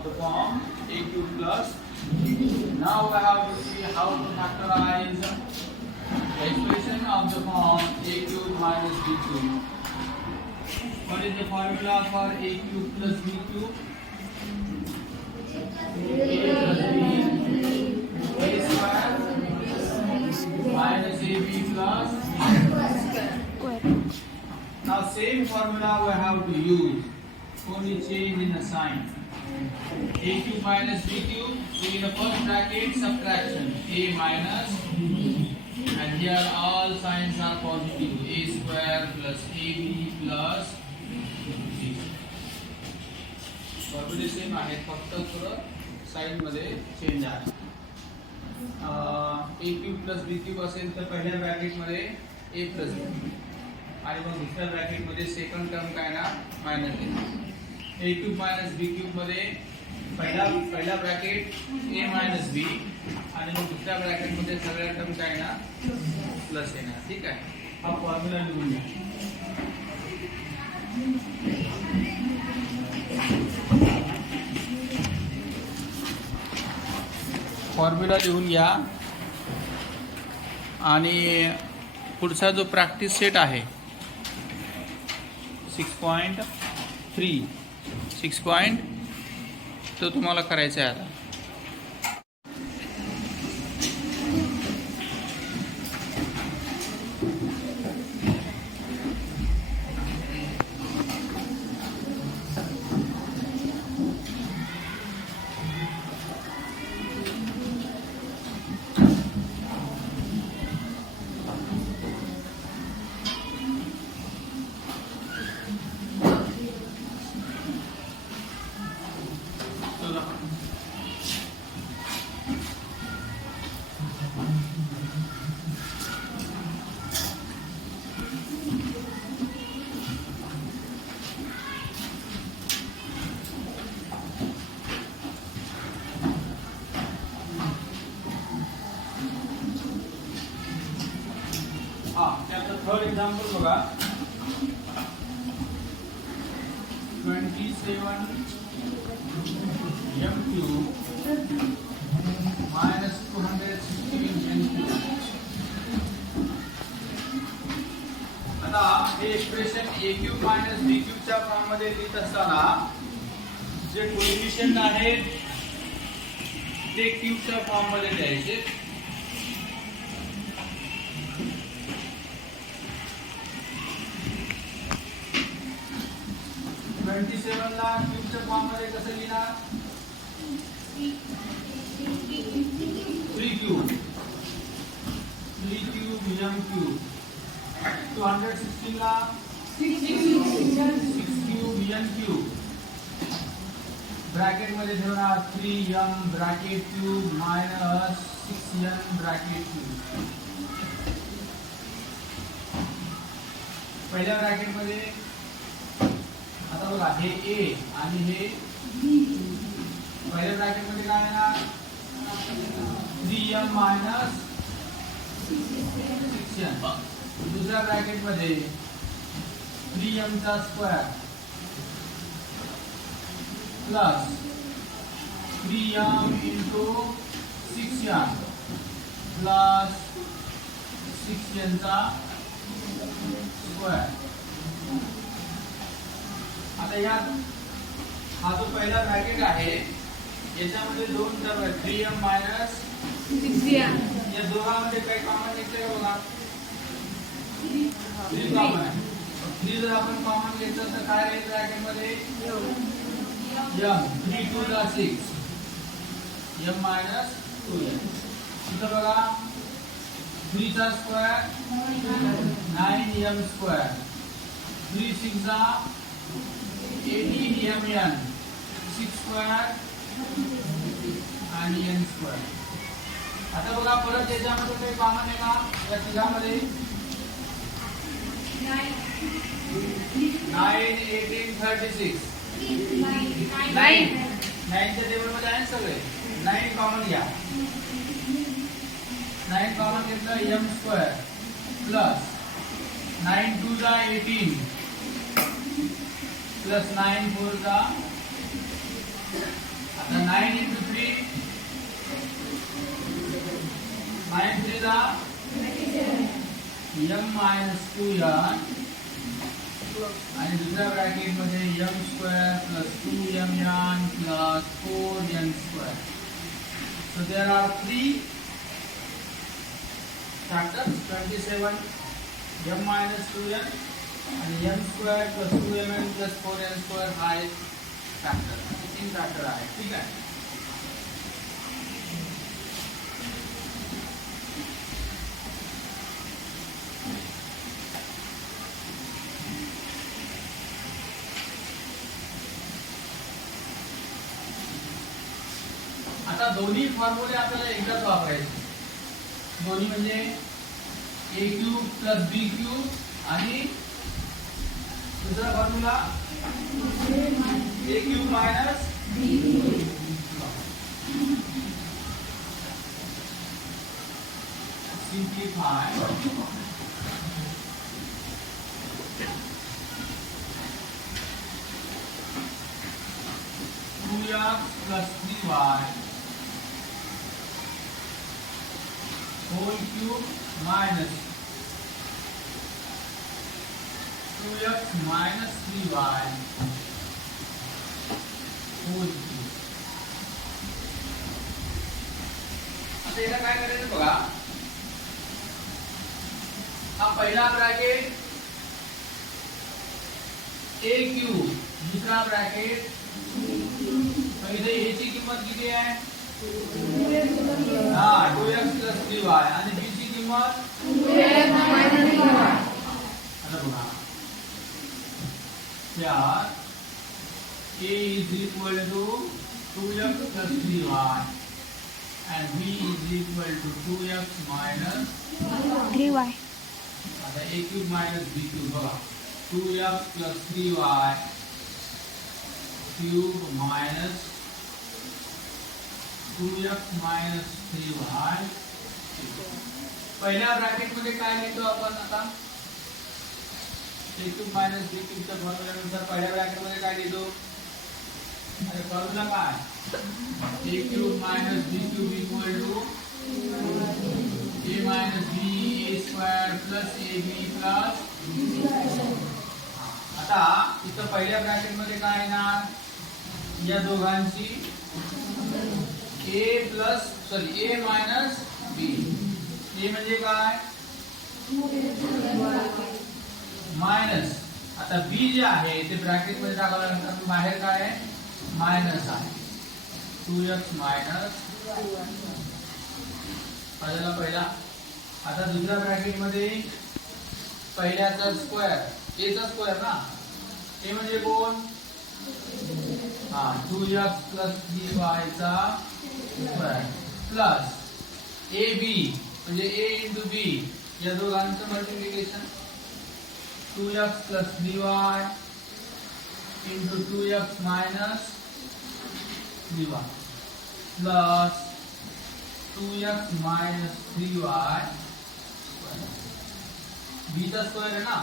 of the form a cube plus. Now we have to see how to factorize the expression of the form a cube minus b cube. What is the formula for a cube plus b cube? A plus b a square minus ab plus. Now same formula we have to use, only change in the sign. A cube minus b cube, so in the first bracket subtraction, a minus, and here all signs are positive, a square plus ab plus b. फॉर्म्युले same आहेत, फक्त थोडं sign मध्ये change आहे. a cube plus b cube असेल तर पहिल्या bracket मध्ये a प्लस b आणि मग दुसऱ्या ब्रॅकेट मध्ये सेकंड टर्म काय ना minus a cube minus b cube मध्ये पहिला ब्रॅकेट a मायनस b आणि मग दुसऱ्या ब्रॅकेट मध्ये सगळ्या टर्म काय ना प्लस येणार. ठीक आहे, हा फॉर्म्युला लिहून घ्या. फॉर्म्युला लिहून घ्या आणि पुढचा जो प्रॅक्टिस सेट आहे 6.3 तो तुम्हाला करायचा आहे आता. त्याचं थर्ड एक्झाम्पल बघा. 27 m cube minus 216 n cube. आता हे expression a cube minus b cube च्या फॉर्म मध्ये लिहित असताना जे कोएफिशिएंट आहेत ते क्यूब च्या फॉर्म मध्ये द्यायचे. ला क्यूबच्या फॉर्म मध्ये कसं लिहिणार? 3 क्यूब m क्यूब. 216 ला 6 क्यूब n क्यूब. ब्रॅकेट मध्ये ठेवणार 3m bracket cube minus 6n bracket cube. पहिल्या ब्रॅकेट मध्ये आता बघा हे a आणि हे पहिल्या ब्रॅकेट मध्ये काय येणार? 3m minus 6n. दुसऱ्या ब्रॅकेट मध्ये 3m चा square plus 3m into 6n plus 6n चा स्क्वेअर. आता यात हा जो पहिला ब्रॅकेट आहे याच्यामध्ये दोन टर्म आहेत 3m मायनस 6n. या दोघांमध्ये काही कॉमन घेतलं का बघा? 3 कॉमन आहे. 3 जर आपण कॉमन घेतलं तर काय राहील ब्रॅकेट मध्ये? m. 3 2 ला 6 m मायनस 2n. इथं बघा 3 चा स्क्वेअर 9m स्क्वेअर. 3 6 चा 18mn 6 स्क्वेअर आणि n स्क्वेअर. आता बघा परत याच्यामध्ये काही कॉमन आहे का? या तिघामध्ये 9 18 36 9 च्या टेबल मध्ये आहे सगळे. 9 कॉमन घ्या. 9 कॉमन घेतलं m स्क्वेअर प्लस 9 2 ला 18 प्लस 9 4 चा 3 m minus 2n आणि दुसऱ्या ब्रॅकेट मध्ये m square plus 2mn plus 4n square. So there are 3 factors, 27 m minus 2n and m square plus 2mn plus 4n square हा एक factor, 3 factor आहे. ठीक आहे. आता दोन्ही फॉर्म्युले आपल्याला एकदाच वापरायचे. दोन्ही म्हणजे a cube plus b cube आणि दुसरा formula a cube minus b cube. Simplify 2x plus 3y whole cube minus 2x minus 3y whole cube. आता याला काय करायचं बघा. हा पहिला ब्रॅकेट a क्यूब, दुसरा ब्रॅकेट पहिले a ची किंमत किती आहे? 2x plus 3y आणि b ची किंमत 2x minus 3y. आता बघा त्यात a is equal to 2x plus 3y and b is equal to 2x minus 3y. आता a cube minus b cube बघा 2x plus 3y cube minus 2x minus 3y. पहिल्या bracket मध्ये काय लिहितो आपण आता? a cube minus b cube च्या फॉर्म्युल्यानुसार पहिल्या ब्रॅकेट मध्ये काय लिहितो? अरे फॉर्म्युला काय? a cube minus b cube equal to a minus b a square plus ab plus. आता इथं पहिल्या ब्रॅकेट मध्ये काय येणार? या दोघांची a minus b. a म्हणजे काय? मायनस. आता b जे आहे ते ब्रॅकेट मध्ये टाकावं लागतं. बाहेर काय आहे? मायनस आहे. 2x minus आलेला पहिला. आता दुसऱ्या ब्रॅकेट मध्ये पहिल्याचा स्क्वेअर, a चा स्क्वेअर ना. a म्हणजे कोण? 2x plus 3y चा स्क्वेअर प्लस ab म्हणजे a into b या दोघांचं multiplication 2x plus 3y into 2x minus 3y plus 2x minus 3y b चा स्क्वेअर आहे ना,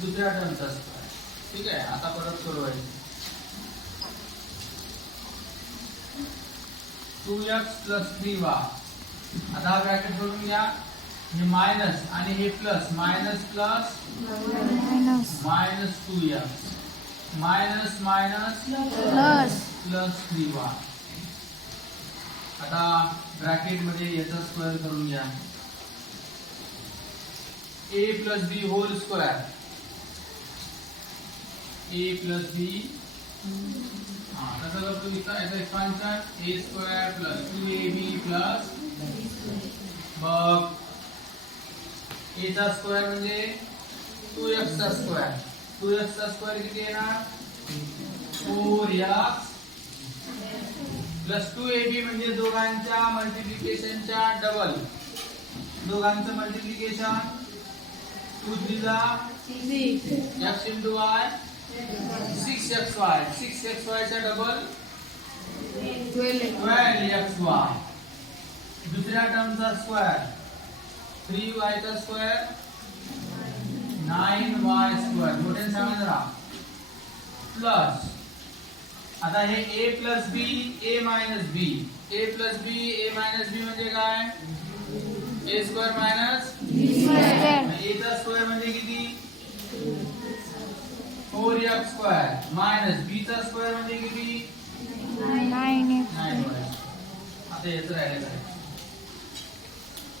दुसऱ्या टर्मचा स्क्वेअर. ठीक आहे. आता परत सोडवायचं. 2x plus 3y. आता हा ब्रॅकेट सोडून घ्या. हे मायनस आणि हे plus. Minus plus minus 2x minus minus plus plus 3y. आता ब्रॅकेट मध्ये याचा स्क्वेअर करून घ्या. a plus b whole square. a plus b कसं करतो इथं याचं expansion a square plus 2ab plus बघ a चा स्क्वेअर म्हणजे 2x चा स्क्वेअर. 2x चा स्क्वेअर किती येणार? 4x प्लस 2ab म्हणजे दोघांच्या मल्टिप्लिकेशनच्या डबल. दोघांचं multiplication 2 3 x into y 6xy. 6xy चा डबल 12xy. दुसऱ्या टर्मचा स्क्वेअर 3y चा स्क्वेअर 9y स्क्वेअर. मोठे सांगा जरा. प्लस आता हे a plus b a minus b. a plus b a minus b म्हणजे काय? ए स्क्वेअर मायनस स्क्वेअर ए चा स्क्वेअर म्हणजे किती 4x स्क्वेअर मायनस बी चा स्क्वेअर म्हणजे किती 9x 9y. आता याचं राहिलं काय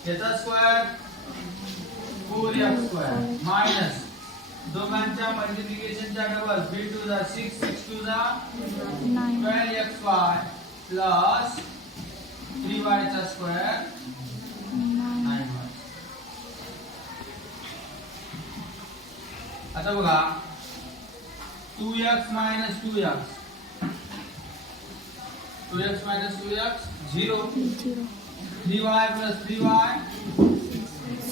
याचा स्क्वेअर 4x स्क्वेअर मायनस दोघांच्या मल्टिप्लिकेशनचा डबल 3 2 जा 6 6 2 जा 9 12xy प्लस 3y चा स्क्वेअर 9y. आता बघा 2x minus 2x 2x minus 2x 0 0 3y plus 3y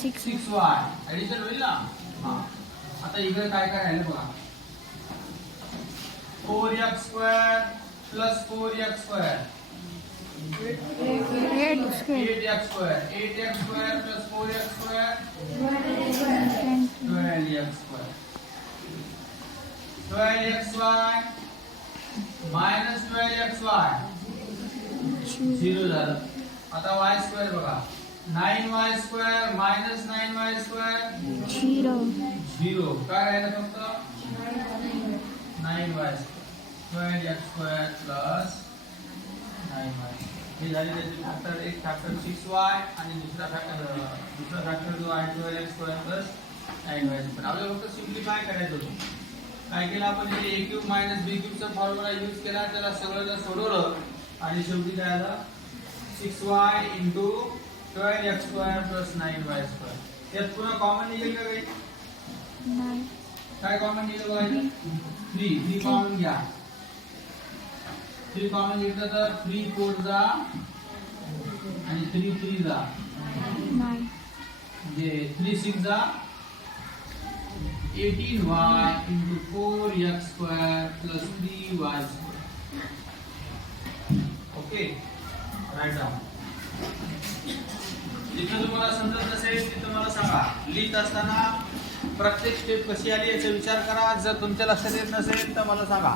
6 6y addition होईल ना हा. आता इकडे काय काय राहिलं बघा 4x square plus 4x square 8 square 8x square 8x square plus 4x square 12x square 12xy minus 12xy 0 झालं. आता y स्क्वेअर बघा 9y square minus 9y square 0 0 काय राहिलं फक्त 9y square 12x square plus 9y. हे झाले त्याचे factor एक फॅक्टर 6y आणि दुसरा फॅक्टर जो आहे 12x स्क्वेअर प्लस 9y. पण आपल्याला फक्त सिम्प्लिफाय करायचं होतं. काय केलं आपण इथे a cube minus b cube चा फॉर्म्युला यूज केला त्याला सगळं सोडवलं आणि शेवटी काय आलं 6y into 12x square plus 9y square. त्यात पुन्हा कॉमन निघेल का काही 9 काय कॉमन निघेल बघायचं 3 कॉमन घ्या 3 कॉमन घेतलं तर 3 4 जा आणि 3 3 जा 9 म्हणजे 3 6 जा 18y into 4x square plus 3y square. Okay, write down. जिथं तुम्हाला समजत नसेल तिथं मला सांगा. लिहित असताना प्रत्येक स्टेप कशी आली याचा विचार करा. जर तुमच्या लक्षात येत नसेल तर मला सांगा.